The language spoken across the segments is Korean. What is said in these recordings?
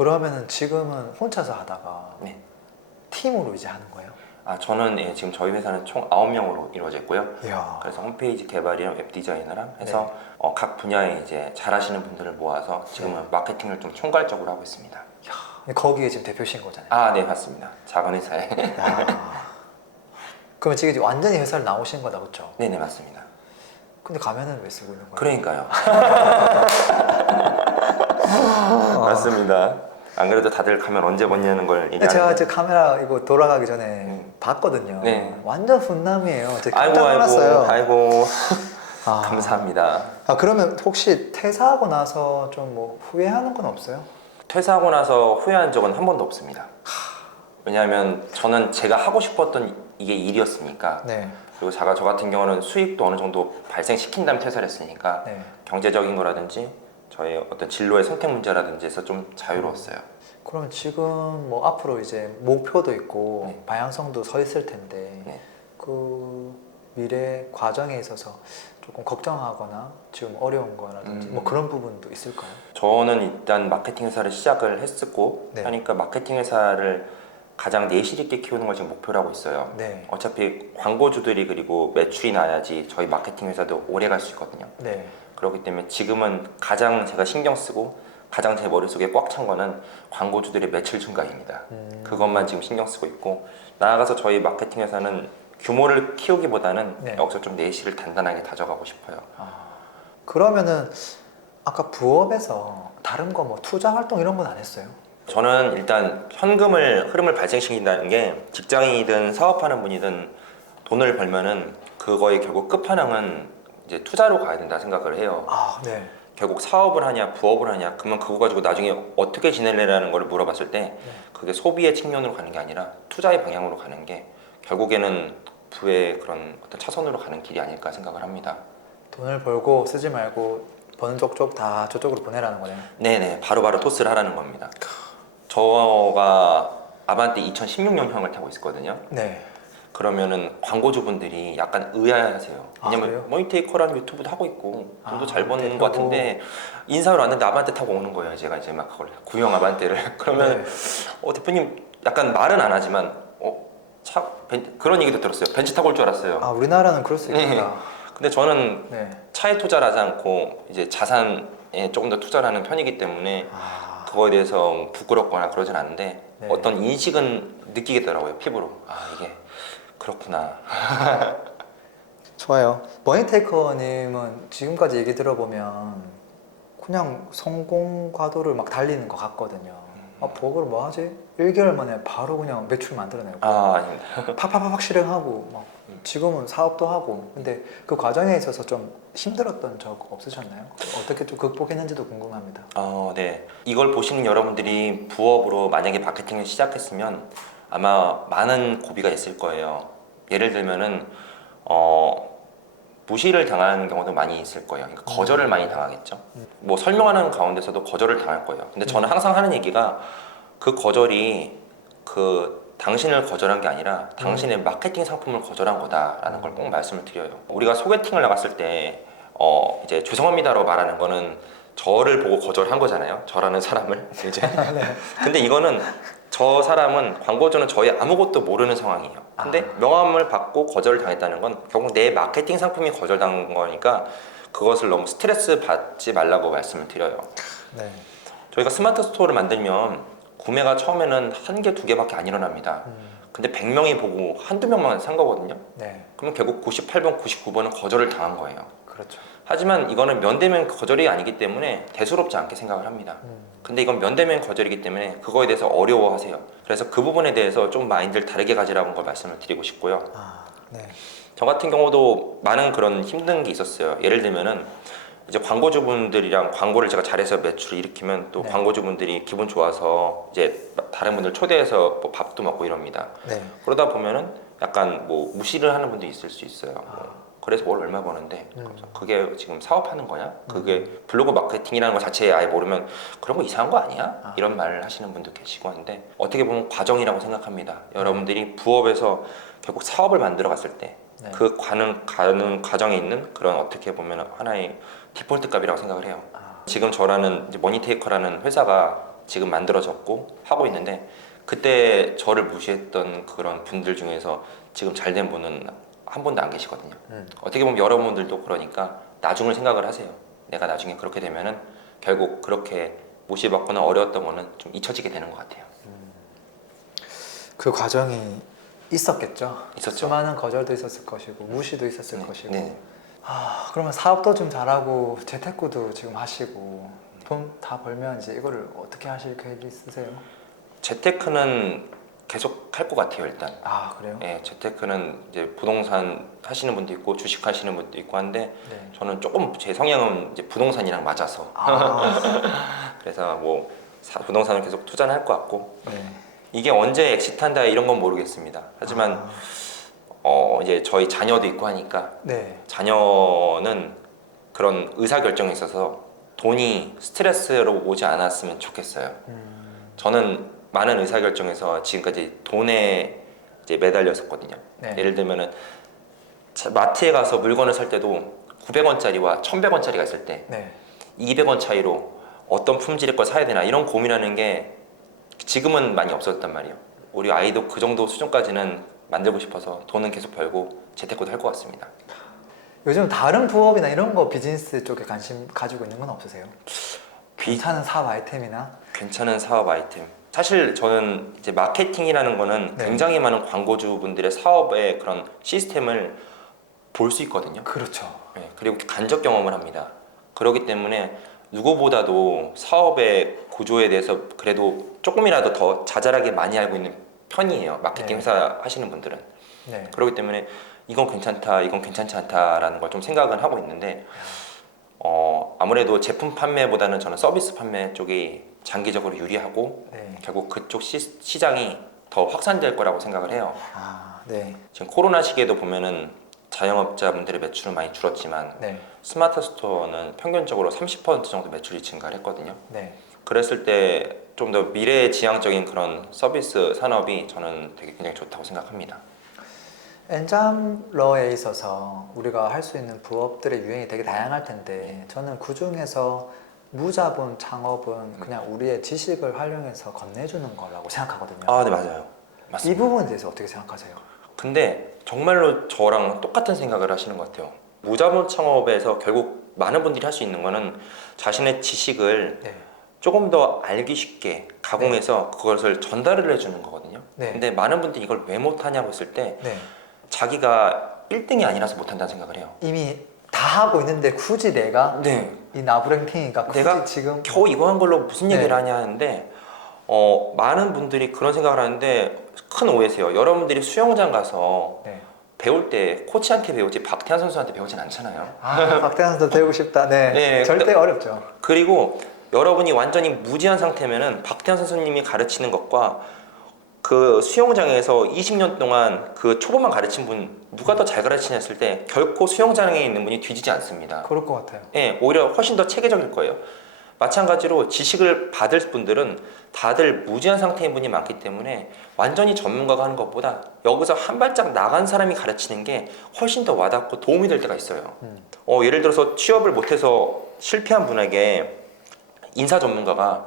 그러면은 지금은 혼자서 하다가 네. 팀으로 이제 하는 거예요? 저는 지금 저희 회사는 총 9명으로 이루어져 있고요. 이야. 그래서 홈페이지 개발이랑 웹 디자이너랑 해서 각 분야에 이제 잘하시는 분들을 모아서 지금은 마케팅을 좀 총괄적으로 하고 있습니다. 거기에 지금 대표신 거잖아요. 아, 네, 맞습니다. 작은 회사에. 그러면 지금 이제 완전히 회사를 나오신 거다, 그렇죠? 네네, 맞습니다. 근데 가면은 왜 쓰고 있는 거예요? 그러니까요. 맞습니다. 안 그래도 다들 가면 언제 벗냐는 걸 얘기하는데 제가 이제 카메라 이거 돌아가기 전에 봤거든요. 네. 완전 훈남이에요. 제가 아이고 깜짝 놀랐어요. 아이고 감사합니다. 그러면 혹시 퇴사하고 나서 좀 뭐 후회하는 건 없어요? 퇴사하고 나서 후회한 적은 한 번도 없습니다. 왜냐하면 저는 제가 하고 싶었던 이게 일이었으니까. 네. 그리고 저 같은 경우는 수익도 어느 정도 발생시킨 다음에 퇴사를 했으니까 네. 경제적인 거라든지 저의 어떤 진로의 선택 문제라든지 해서 좀 자유로웠어요. 그러면 지금 뭐 앞으로 이제 목표도 있고 네. 방향성도 서 있을 텐데 네. 그 미래 과정에 있어서 조금 걱정하거나 지금 어려운 거라든지 뭐 그런 부분도 있을까요? 저는 일단 마케팅 회사를 시작을 했었고 네. 하니까 마케팅 회사를 가장 내실 있게 키우는 걸 지금 목표로 하고 있어요. 네. 어차피 광고주들이 그리고 매출이 나야지 저희 마케팅 회사도 오래 갈 수 있거든요. 네. 그렇기 때문에 지금은 가장 제가 신경 쓰고 가장 제 머릿속에 꽉 찬 거는 광고주들의 매출 증가입니다. 그것만 지금 신경 쓰고 있고 나아가서 저희 마케팅 회사는 규모를 키우기보다는 여기서 좀 내실을 단단하게 다져가고 싶어요. 그러면은 아까 부업에서 다른 거 뭐 투자 활동 이런 건 안 했어요? 저는 일단 흐름을 발생시킨다는 게 직장인이든 사업하는 분이든 돈을 벌면은 그거의 결국 끝판왕은 이제 투자로 가야 된다 생각을 해요. 네. 결국 사업을 하냐 부업을 하냐 그러면 그거 가지고 나중에 어떻게 지낼래라는 걸 물어봤을 때 그게 소비의 측면으로 가는 게 아니라 투자의 방향으로 가는 게 결국에는 부의 그런 어떤 차선으로 가는 길이 아닐까 생각을 합니다. 돈을 벌고 쓰지 말고 버는 족족 다 저쪽으로 보내라는 거네요. 네네, 바로바로 토스를 하라는 겁니다. 저가 아반떼 2016년형을 타고 있었거든요. 네. 그러면은 광고주분들이 약간 의아해하세요. 왜냐면 그래요? 머니테이커라는 유튜브도 하고 있고 돈도 잘 버는 대표고. 것 같은데 인사를 왔는데 아반떼 타고 오는 거예요. 제가 이제 막 그걸 구형 아반떼를 그러면 대표님 약간 말은 안 하지만 그런 얘기도 들었어요. 벤츠 타고 올 줄 알았어요. 우리나라는 그럴 수 있겠다. 근데 저는 차에 투자를 하지 않고 이제 자산에 조금 더 투자를 하는 편이기 때문에 그거에 대해서 부끄럽거나 그러진 않은데 어떤 인식은 느끼겠더라고요. 피부로. 이게 그렇구나. 좋아요. 머니테이커님은 지금까지 얘기 들어보면 그냥 성공 과도를 막 달리는 것 같거든요. 부업으로 뭐 하지? 1개월 만에 바로 그냥 매출 만들어내고 아닙니다. 팍팍팍 실행하고 막 지금은 사업도 하고. 근데 그 과정에 있어서 좀 힘들었던 적 없으셨나요? 어떻게 좀 극복했는지도 궁금합니다. 네. 이걸 보시는 여러분들이 부업으로 만약에 마케팅을 시작했으면 아마 많은 고비가 있을 거예요. 예를 들면은 무시를 당하는 경우도 많이 있을 거예요. 그러니까 거절을 많이 당하겠죠. 뭐 설명하는 가운데서도 거절을 당할 거예요. 근데 저는 항상 하는 얘기가 그 거절이 당신을 거절한 게 아니라 당신의 마케팅 상품을 거절한 거다라는 걸 꼭 말씀을 드려요. 우리가 소개팅을 나갔을 때 이제 죄송합니다라고 말하는 거는 저를 보고 거절한 거잖아요. 저라는 사람을 이제. 근데 이거는 저 사람은 광고주는 저희 아무것도 모르는 상황이에요. 근데 명함을 받고 거절을 당했다는 건 결국 내 마케팅 상품이 거절당한 거니까 그것을 너무 스트레스 받지 말라고 말씀을 드려요. 저희가 스마트 스토어를 만들면 구매가 처음에는 1개, 2개밖에 안 일어납니다. 근데 100명이 보고 한두 명만 산 거거든요. 그러면 결국 98번, 99번은 거절을 당한 거예요. 그렇죠. 하지만 이거는 면대면 거절이 아니기 때문에 대수롭지 않게 생각을 합니다. 근데 이건 면대면 거절이기 때문에 그거에 대해서 어려워하세요. 그래서 그 부분에 대해서 좀 마인드를 다르게 가지라는 걸 말씀을 드리고 싶고요. 저 같은 경우도 많은 그런 힘든 게 있었어요. 예를 들면은 이제 광고주분들이랑 광고를 제가 잘해서 매출을 일으키면 또 광고주분들이 기분 좋아서 이제 다른 분들 초대해서 뭐 밥도 먹고 이럽니다. 그러다 보면은 약간 뭐 무시를 하는 분도 있을 수 있어요. 그래서 뭘 얼마 버는데 그게 지금 사업하는 거냐? 그게 블로그 마케팅이라는 것 자체에 아예 모르면 그런 거 이상한 거 아니야? 이런 말을 하시는 분도 계시고 하는데 어떻게 보면 과정이라고 생각합니다. 여러분들이 부업에서 결국 사업을 만들어 갔을 때 그 가는 과정에 있는 그런 어떻게 보면 하나의 디폴트 값이라고 생각을 해요. 지금 저라는 이제 머니테이커라는 회사가 지금 만들어졌고 하고 있는데 그때 저를 무시했던 그런 분들 중에서 지금 잘 된 분은 한 분도 안 계시거든요. 어떻게 보면 여러분들도 그러니까 나중을 생각을 하세요. 내가 나중에 그렇게 되면은 결국 그렇게 무시받거나 어려웠던 거는 좀 잊혀지게 되는 것 같아요. 그 과정이 있었겠죠. 있었죠. 수많은 거절도 있었을 것이고 무시도 있었을 네, 것이고. 네. 그러면 사업도 좀 잘하고 재테크도 지금 하시고 돈 다 벌면 이제 이거를 어떻게 하실 계획이 있으세요? 재테크는 계속 할 것 같아요, 일단. 그래요? 예, 재테크는 이제 부동산 하시는 분도 있고 주식 하시는 분도 있고 한데 네. 저는 조금 제 성향은 이제 부동산이랑 맞아서 그래서 뭐 부동산을 계속 투자는 할 것 같고 네. 이게 언제 엑시트한다 이런 건 모르겠습니다. 하지만 이제 저희 자녀도 있고 하니까 네. 자녀는 그런 의사 결정에 있어서 돈이 스트레스로 오지 않았으면 좋겠어요. 저는 많은 의사 결정에서 지금까지 돈에 이제 매달렸었거든요. 네. 예를 들면은 마트에 가서 물건을 살 때도 900원짜리와 1100원짜리가 있을 때 네. 200원 차이로 어떤 품질의 걸 사야 되나 이런 고민하는 게 지금은 많이 없어졌단 말이에요. 우리 아이도 그 정도 수준까지는 만들고 싶어서 돈은 계속 벌고 재테크도 할 것 같습니다. 요즘 다른 부업이나 이런 거 비즈니스 쪽에 관심 가지고 있는 건 없으세요? 괜찮은 사업 아이템이나? 괜찮은 사업 아이템. 사실 저는 이제 마케팅이라는 거는 네. 굉장히 많은 광고주분들의 사업의 그런 시스템을 볼 수 있거든요. 그렇죠. 네, 그리고 간접 경험을 합니다. 그렇기 때문에 누구보다도 사업의 구조에 대해서 그래도 조금이라도 더 자잘하게 많이 알고 있는 편이에요. 마케팅 네. 회사 하시는 분들은. 네. 그렇기 때문에 이건 괜찮다, 이건 괜찮지 않다라는 걸 좀 생각은 하고 있는데 아무래도 제품 판매보다는 저는 서비스 판매 쪽이 장기적으로 유리하고 네. 결국 그쪽 시장이 더 확산될 거라고 생각을 해요. 네. 지금 코로나 시기에도 보면은 자영업자분들의 매출은 많이 줄었지만 네. 스마트 스토어는 평균적으로 30% 정도 매출이 증가를 했거든요. 네. 그랬을 때 좀 더 미래지향적인 그런 서비스 산업이 저는 되게 굉장히 좋다고 생각합니다. 엔잡러에 있어서 우리가 할 수 있는 부업들의 유형이 되게 다양할 텐데 저는 그 중에서 무자본 창업은 그냥 우리의 지식을 활용해서 건네주는 거라고 생각하거든요. 아, 네, 맞아요. 이 맞습니다. 부분에 대해서 어떻게 생각하세요? 근데 정말로 저랑 똑같은 생각을 하시는 것 같아요. 무자본 창업에서 결국 많은 분들이 할 수 있는 거는 자신의 지식을 네. 조금 더 알기 쉽게 가공해서 그것을 전달을 해주는 거거든요. 네. 근데 많은 분들이 이걸 왜 못하냐고 했을 때 네. 자기가 1등이 아니라서 못한다는 생각을 해요. 이미 다 하고 있는데 굳이 내가 네. 이 나부랭탱이가 굳이 내가 지금 겨우 이거 한 걸로 무슨 네. 얘기를 하냐 하는데 많은 분들이 그런 생각을 하는데 큰 오해세요. 여러분들이 수영장 가서 네. 배울 때 코치한테 배우지 박태환 선수한테 배우진 않잖아요. 박태환 선수 배우고 싶다. 네. 네, 절대 근데- 어렵죠. 그리고 여러분이 완전히 무지한 상태면은 박태환 선수님이 가르치는 것과 그 수영장에서 20년 동안 그 초보만 가르친 분 누가 더 잘 가르치냐 했을 때 결코 수영장에 있는 분이 뒤지지 않습니다. 그럴 것 같아요. 예, 오히려 훨씬 더 체계적일 거예요. 마찬가지로 지식을 받을 분들은 다들 무지한 상태인 분이 많기 때문에 완전히 전문가가 하는 것보다 여기서 한 발짝 나간 사람이 가르치는 게 훨씬 더 와닿고 도움이 될 때가 있어요. 예를 들어서 취업을 못해서 실패한 분에게 인사 전문가가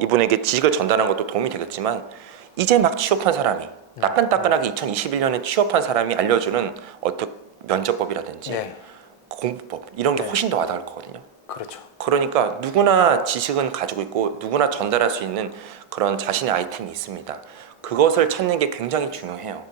이분에게 지식을 전달한 것도 도움이 되겠지만 이제 막 취업한 사람이 따끈따끈하게 2021년에 취업한 사람이 알려주는 어떤 면접법이라든지 네. 공부법 이런 게 훨씬 더 와닿을 거거든요. 그렇죠. 그러니까 누구나 지식은 가지고 있고 누구나 전달할 수 있는 그런 자신의 아이템이 있습니다. 그것을 찾는 게 굉장히 중요해요.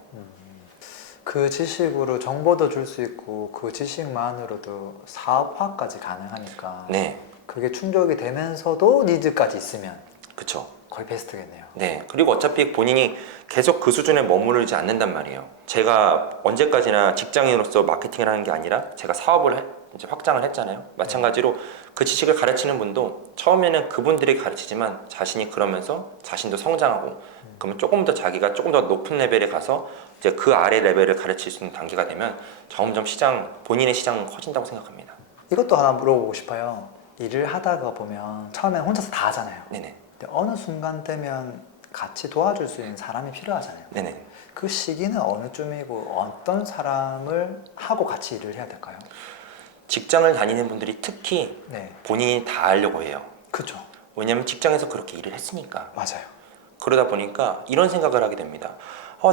그 지식으로 정보도 줄 수 있고 그 지식만으로도 사업화까지 가능하니까 네, 그게 충족이 되면서도 니즈까지 있으면 그쵸. 거의 베스트겠네요. 네, 그리고 어차피 본인이 계속 그 수준에 머무르지 않는단 말이에요. 제가 언제까지나 직장인으로서 마케팅을 하는 게 아니라 제가 사업을 이제 확장을 했잖아요. 마찬가지로 그 지식을 가르치는 분도 처음에는 그분들이 가르치지만 자신이 그러면서 자신도 성장하고 그러면 조금 더 자기가 조금 더 높은 레벨에 가서 이제 그 아래 레벨을 가르칠 수 있는 단계가 되면 점점 본인의 시장은 커진다고 생각합니다. 이것도 하나 물어보고 싶어요. 일을 하다가 보면 처음엔 혼자서 다 하잖아요. 네네. 근데 어느 순간 되면 같이 도와줄 수 있는 사람이 필요하잖아요. 네네. 그 시기는 어느 쯤이고 어떤 사람을 하고 같이 일을 해야 될까요? 직장을 다니는 분들이 특히 네, 본인이 다 하려고 해요. 그렇죠. 왜냐면 직장에서 그렇게 일을 했으니까. 맞아요. 그러다 보니까 이런 생각을 하게 됩니다.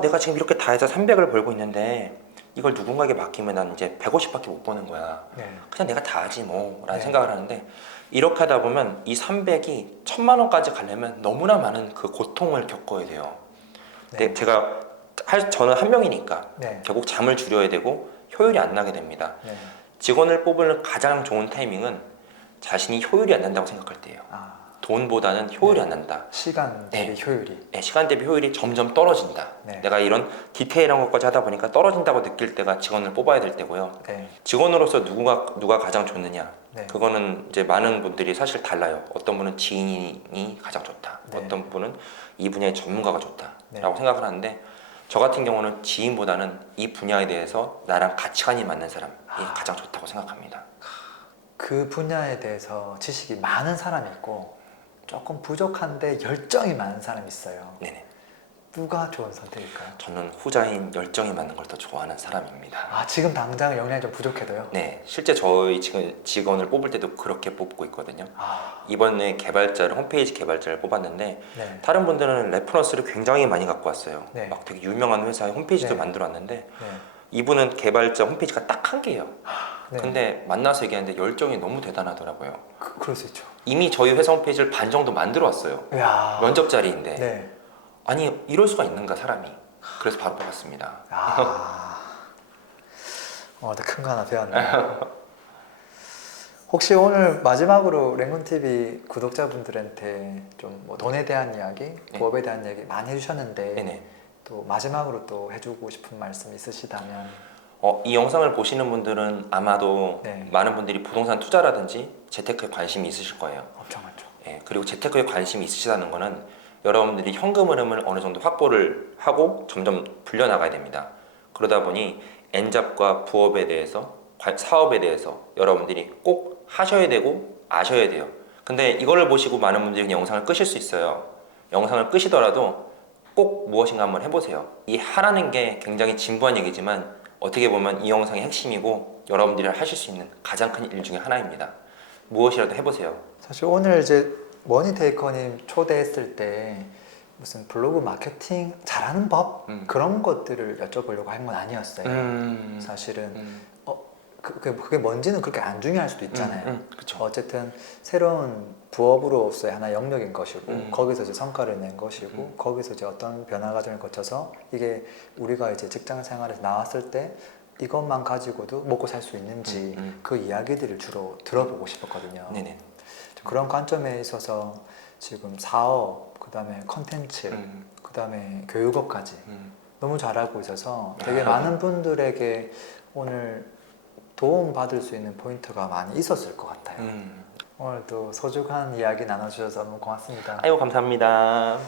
내가 지금 이렇게 다 해서 300을 벌고 있는데 이걸 누군가에게 맡기면 난 이제 150밖에 못 버는 거야. 네. 그냥 내가 다 하지 뭐 라는 네. 생각을 하는데, 이렇게 하다 보면 이 300이 1000만 원까지 가려면 너무나 많은 그 고통을 겪어야 돼요. 근데 저는 한 명이니까 네. 결국 잠을 줄여야 되고 효율이 안 나게 됩니다. 네. 직원을 뽑을 가장 좋은 타이밍은 자신이 효율이 안 난다고 생각할 때예요. 아, 돈보다는 효율이 네. 안 난다. 시간 대비 효율이. 시간 대비 효율이 점점 떨어진다. 네. 내가 이런 디테일한 것까지 하다 보니까 떨어진다고 느낄 때가 직원을 뽑아야 될 때고요. 네. 직원으로서 누가 가장 좋느냐? 네. 그거는 이제 많은 분들이 사실 달라요. 어떤 분은 지인이 가장 좋다. 네. 어떤 분은 이 분야의 전문가가 좋다라고 네. 생각을 하는데, 저 같은 경우는 지인보다는 이 분야에 대해서 나랑 가치관이 맞는 사람이 가장 좋다고 생각합니다. 그 분야에 대해서 지식이 많은 사람이 있고 조금 부족한데 열정이 많은 사람이 있어요. 네네. 누가 좋은 선택일까요? 저는 후자인 열정이 맞는 걸 더 좋아하는 사람입니다. 아, 지금 당장 역량이 좀 부족해도요? 네, 실제 저희 지금 직원을 뽑을 때도 그렇게 뽑고 있거든요. 아, 이번에 홈페이지 개발자를 뽑았는데, 네. 다른 분들은 레퍼런스를 굉장히 많이 갖고 왔어요. 네. 막 되게 유명한 회사의 홈페이지도 네. 만들어 왔는데, 네. 이분은 개발자 홈페이지가 딱 한 개예요. 네. 근데 만나서 얘기하는데 열정이 너무 대단하더라고요. 그럴 수 있죠. 이미 저희 회사 홈페이지를 반 정도 만들어 왔어요. 이야. 면접 자리인데. 네. 아니, 이럴 수가 있는가, 사람이. 그래서 바로 뽑았습니다. 아. 큰 거 하나 배웠네요. 혹시 오늘 마지막으로 랭군TV 구독자분들한테 좀 뭐 돈에 대한 이야기, 부업에 대한 이야기 많이 해주셨는데 네네. 또 마지막으로 또 해주고 싶은 말씀 있으시다면. 이 영상을 보시는 분들은 아마도 네. 많은 분들이 부동산 투자라든지 재테크에 관심이 있으실 거예요. 엄청 많죠. 그리고 재테크에 관심이 있으시다는 거는 여러분들이 현금 흐름을 어느 정도 확보를 하고 점점 불려나가야 됩니다. 그러다 보니 N잡과 부업에 대해서, 사업에 대해서 여러분들이 꼭 하셔야 되고 아셔야 돼요. 근데 이거를 보시고 많은 분들이 그냥 영상을 끄실 수 있어요. 영상을 끄시더라도 꼭 무엇인가 한번 해보세요. 이 하라는 게 굉장히 진부한 얘기지만 어떻게 보면 이 영상의 핵심이고 여러분들이 하실 수 있는 가장 큰 일 중에 하나입니다. 무엇이라도 해보세요. 사실 오늘 이제 머니테이커님 초대했을 때 무슨 블로그 마케팅 잘하는 법 그런 것들을 여쭤보려고 한 건 아니었어요. 사실은 그게 뭔지는 그렇게 안 중요할 수도 있잖아요. 그렇죠. 어쨌든 새로운 부업으로서의 하나의 영역인 것이고 거기서 이제 성과를 낸 것이고 거기서 이제 어떤 변화 과정을 거쳐서 이게 우리가 이제 직장 생활에서 나왔을 때 이것만 가지고도 먹고 살 수 있는지 그 이야기들을 주로 들어보고 싶었거든요. 네네. 그런 관점에 있어서 지금 사업, 그 다음에 컨텐츠, 그 다음에 교육업까지 너무 잘하고 있어서 되게 많은 분들에게 오늘 도움 받을 수 있는 포인트가 많이 있었을 것 같아요. 오늘도 소중한 이야기 나눠주셔서 너무 고맙습니다. 아이고, 감사합니다.